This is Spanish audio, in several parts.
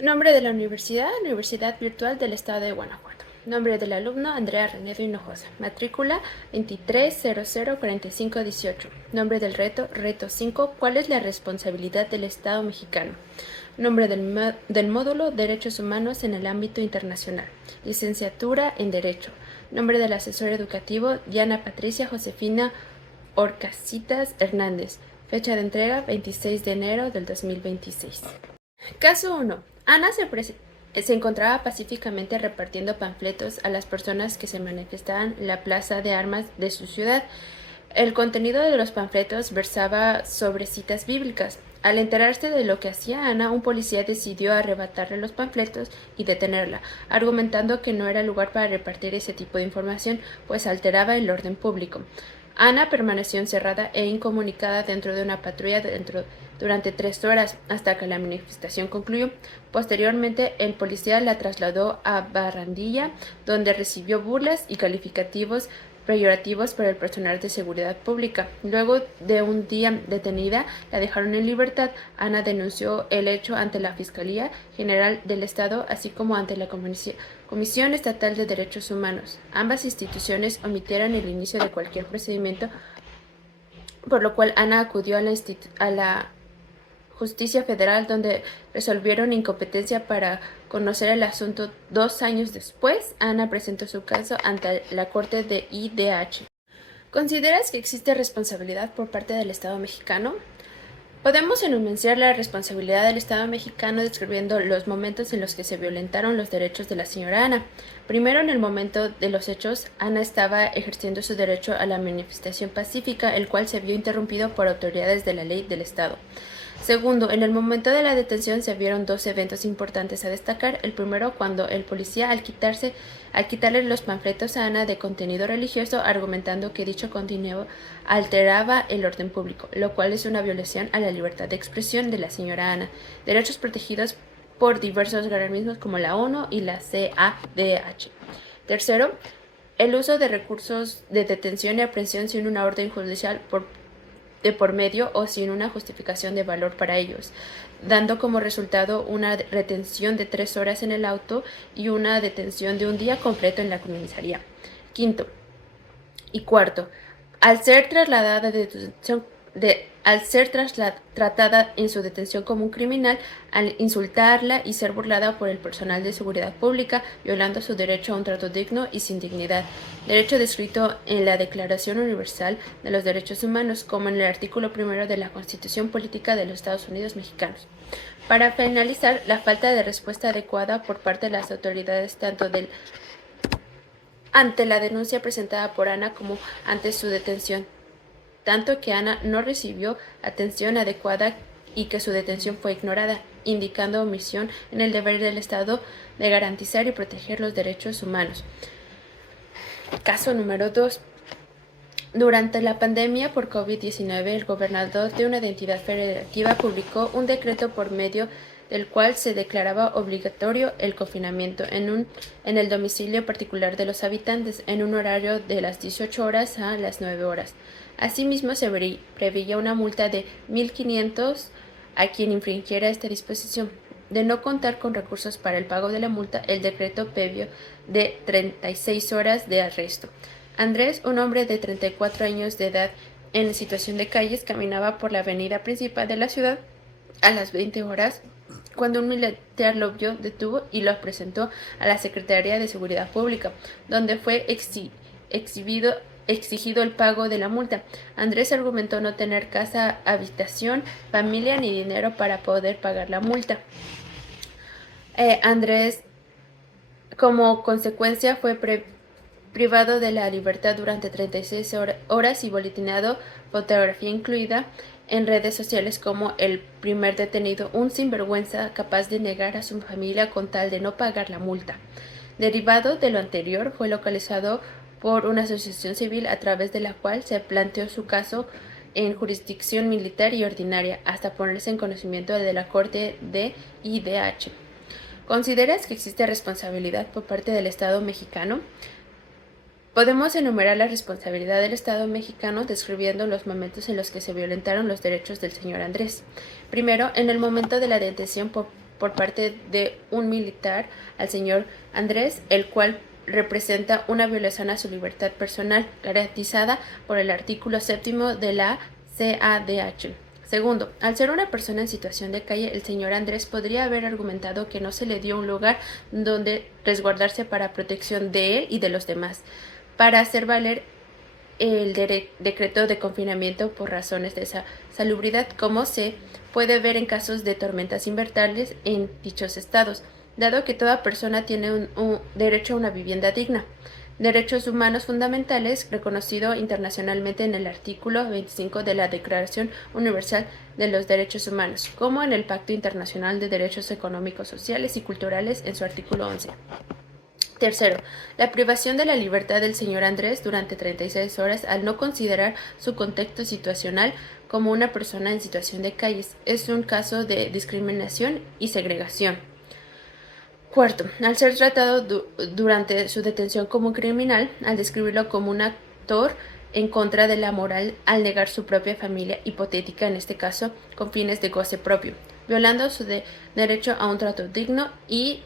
Nombre de la universidad, Universidad Virtual del Estado de Guanajuato. Nombre del alumno, Andrea Renedo Hinojosa. Matrícula 23004518. Nombre del reto, reto 5. ¿Cuál es la responsabilidad del Estado mexicano? Nombre del módulo, Derechos Humanos en el ámbito internacional. Licenciatura en Derecho. Nombre del asesor educativo, Diana Patricia Josefina Orcasitas Hernández. Fecha de entrega, 26 de enero del 2026. Caso 1. Ana se encontraba pacíficamente repartiendo panfletos a las personas que se manifestaban en la plaza de armas de su ciudad. El contenido de los panfletos versaba sobre citas bíblicas. Al enterarse de lo que hacía Ana, un policía decidió arrebatarle los panfletos y detenerla, argumentando que no era lugar para repartir ese tipo de información, pues alteraba el orden público. Ana permaneció encerrada e incomunicada dentro de una patrulla durante 3 horas hasta que la manifestación concluyó. Posteriormente, el policía la trasladó a Barrandilla, donde recibió burlas y calificativos peyorativos por el personal de seguridad pública. Luego de un día detenida, la dejaron en libertad. Ana denunció el hecho ante la Fiscalía General del Estado, así como ante la Comisión Estatal de Derechos Humanos. Ambas instituciones omitieron el inicio de cualquier procedimiento, por lo cual Ana acudió a la Justicia Federal, donde resolvieron incompetencia para conocer el asunto. 2 años después, Ana presentó su caso ante la Corte de IDH. ¿Consideras que existe responsabilidad por parte del Estado mexicano? Podemos enunciar la responsabilidad del Estado mexicano describiendo los momentos en los que se violentaron los derechos de la señora Ana. Primero, en el momento de los hechos, Ana estaba ejerciendo su derecho a la manifestación pacífica, el cual se vio interrumpido por autoridades de la ley del Estado. Segundo, en el momento de la detención se vieron dos eventos importantes a destacar. El primero, cuando el policía, al quitarle los panfletos a Ana de contenido religioso, argumentando que dicho contenido alteraba el orden público, lo cual es una violación a la libertad de expresión de la señora Ana, derechos protegidos por diversos organismos como la ONU y la CADH. Tercero, el uso de recursos de detención y aprehensión sin una orden judicial de por medio o sin una justificación de valor para ellos, dando como resultado una retención de 3 horas en el auto y una detención de un día completo en la comisaría. Quinto y cuarto, al ser trasladada tratada en su detención como un criminal, al insultarla y ser burlada por el personal de seguridad pública, violando su derecho a un trato digno y sin dignidad, derecho descrito en la Declaración Universal de los Derechos Humanos, como en el artículo 1 de la Constitución Política de los Estados Unidos Mexicanos. Para finalizar, la falta de respuesta adecuada por parte de las autoridades tanto ante la denuncia presentada por Ana como ante su detención, tanto que Ana no recibió atención adecuada y que su detención fue ignorada, indicando omisión en el deber del Estado de garantizar y proteger los derechos humanos. Caso número 2. Durante la pandemia por COVID-19, el gobernador de una entidad federativa publicó un decreto por medio del cual se declaraba obligatorio el confinamiento en el domicilio particular de los habitantes en un horario de las 18 horas a las 9 horas. Asimismo, se preveía una multa de 1.500 a quien infringiera esta disposición. De no contar con recursos para el pago de la multa, el decreto previó de 36 horas de arresto. Andrés, un hombre de 34 años de edad en situación de calles, caminaba por la avenida principal de la ciudad a las 20 horas cuando un militar lo vio, detuvo y lo presentó a la Secretaría de Seguridad Pública, donde fue exigido el pago de la multa. Andrés argumentó no tener casa, habitación, familia ni dinero para poder pagar la multa. Andrés, como consecuencia, fue privado de la libertad durante 36 horas y boletinado, fotografía incluida, en redes sociales como el primer detenido, un sinvergüenza capaz de negar a su familia con tal de no pagar la multa. Derivado de lo anterior, fue localizado por una asociación civil a través de la cual se planteó su caso en jurisdicción militar y ordinaria hasta ponerse en conocimiento de la Corte de IDH. ¿Consideras que existe responsabilidad por parte del Estado mexicano? Podemos enumerar la responsabilidad del Estado mexicano describiendo los momentos en los que se violentaron los derechos del señor Andrés. Primero, en el momento de la detención por parte de un militar al señor Andrés, el cual representa una violación a su libertad personal garantizada por el artículo 7 de la CADH. Segundo, al ser una persona en situación de calle, el señor Andrés podría haber argumentado que no se le dio un lugar donde resguardarse para protección de él y de los demás, para hacer valer el decreto de confinamiento por razones de salubridad, como se puede ver en casos de tormentas invernales en dichos estados, dado que toda persona tiene un derecho a una vivienda digna. Derechos humanos fundamentales reconocido internacionalmente en el artículo 25 de la Declaración Universal de los Derechos Humanos, como en el Pacto Internacional de Derechos Económicos, Sociales y Culturales en su artículo 11. Tercero, la privación de la libertad del señor Andrés durante 36 horas al no considerar su contexto situacional como una persona en situación de calles es un caso de discriminación y segregación. Cuarto, al ser tratado durante su detención como un criminal, al describirlo como un actor en contra de la moral al negar su propia familia hipotética, en este caso, con fines de goce propio, violando su derecho a un trato digno y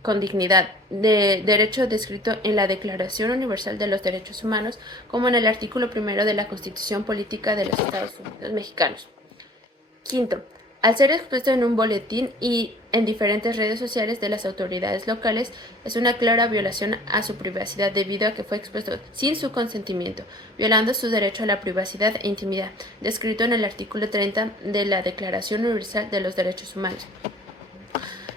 con dignidad, de derecho descrito en la Declaración Universal de los Derechos Humanos, como en el artículo 1 de la Constitución Política de los Estados Unidos Mexicanos. Quinto, al ser expuesto en un boletín y en diferentes redes sociales de las autoridades locales, es una clara violación a su privacidad debido a que fue expuesto sin su consentimiento, violando su derecho a la privacidad e intimidad, descrito en el artículo 30 de la Declaración Universal de los Derechos Humanos.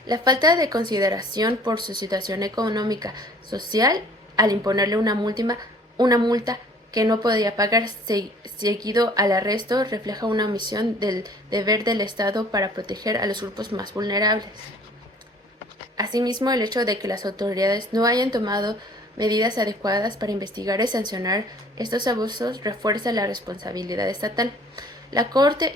La falta de consideración por su situación económica social al imponerle una multa que no podía pagar seguido al arresto refleja una omisión del deber del Estado para proteger a los grupos más vulnerables. Asimismo, el hecho de que las autoridades no hayan tomado medidas adecuadas para investigar y sancionar estos abusos refuerza la responsabilidad estatal. La Corte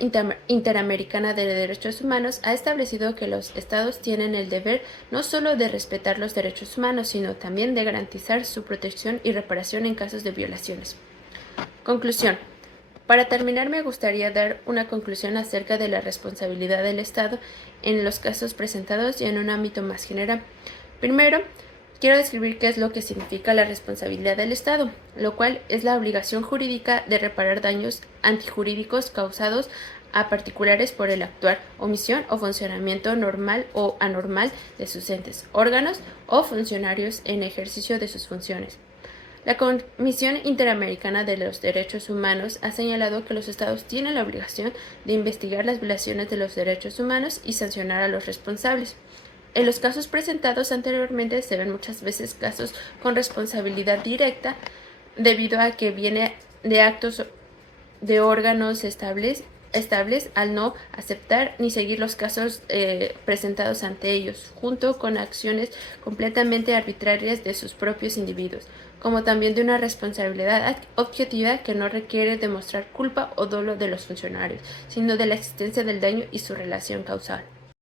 Interamericana de Derechos Humanos ha establecido que los estados tienen el deber no solo de respetar los derechos humanos, sino también de garantizar su protección y reparación en casos de violaciones. Conclusión. Para terminar, me gustaría dar una conclusión acerca de la responsabilidad del Estado en los casos presentados y en un ámbito más general. Primero, quiero describir qué es lo que significa la responsabilidad del Estado, lo cual es la obligación jurídica de reparar daños antijurídicos causados a particulares por el actuar, omisión o funcionamiento normal o anormal de sus entes, órganos o funcionarios en ejercicio de sus funciones. La Comisión Interamericana de los Derechos Humanos ha señalado que los estados tienen la obligación de investigar las violaciones de los derechos humanos y sancionar a los responsables. En los casos presentados anteriormente se ven muchas veces casos con responsabilidad directa debido a que viene de actos de órganos estables al no aceptar ni seguir los casos presentados ante ellos, junto con acciones completamente arbitrarias de sus propios individuos, como también de una responsabilidad objetiva que no requiere demostrar culpa o dolo de los funcionarios, sino de la existencia del daño y su relación causal.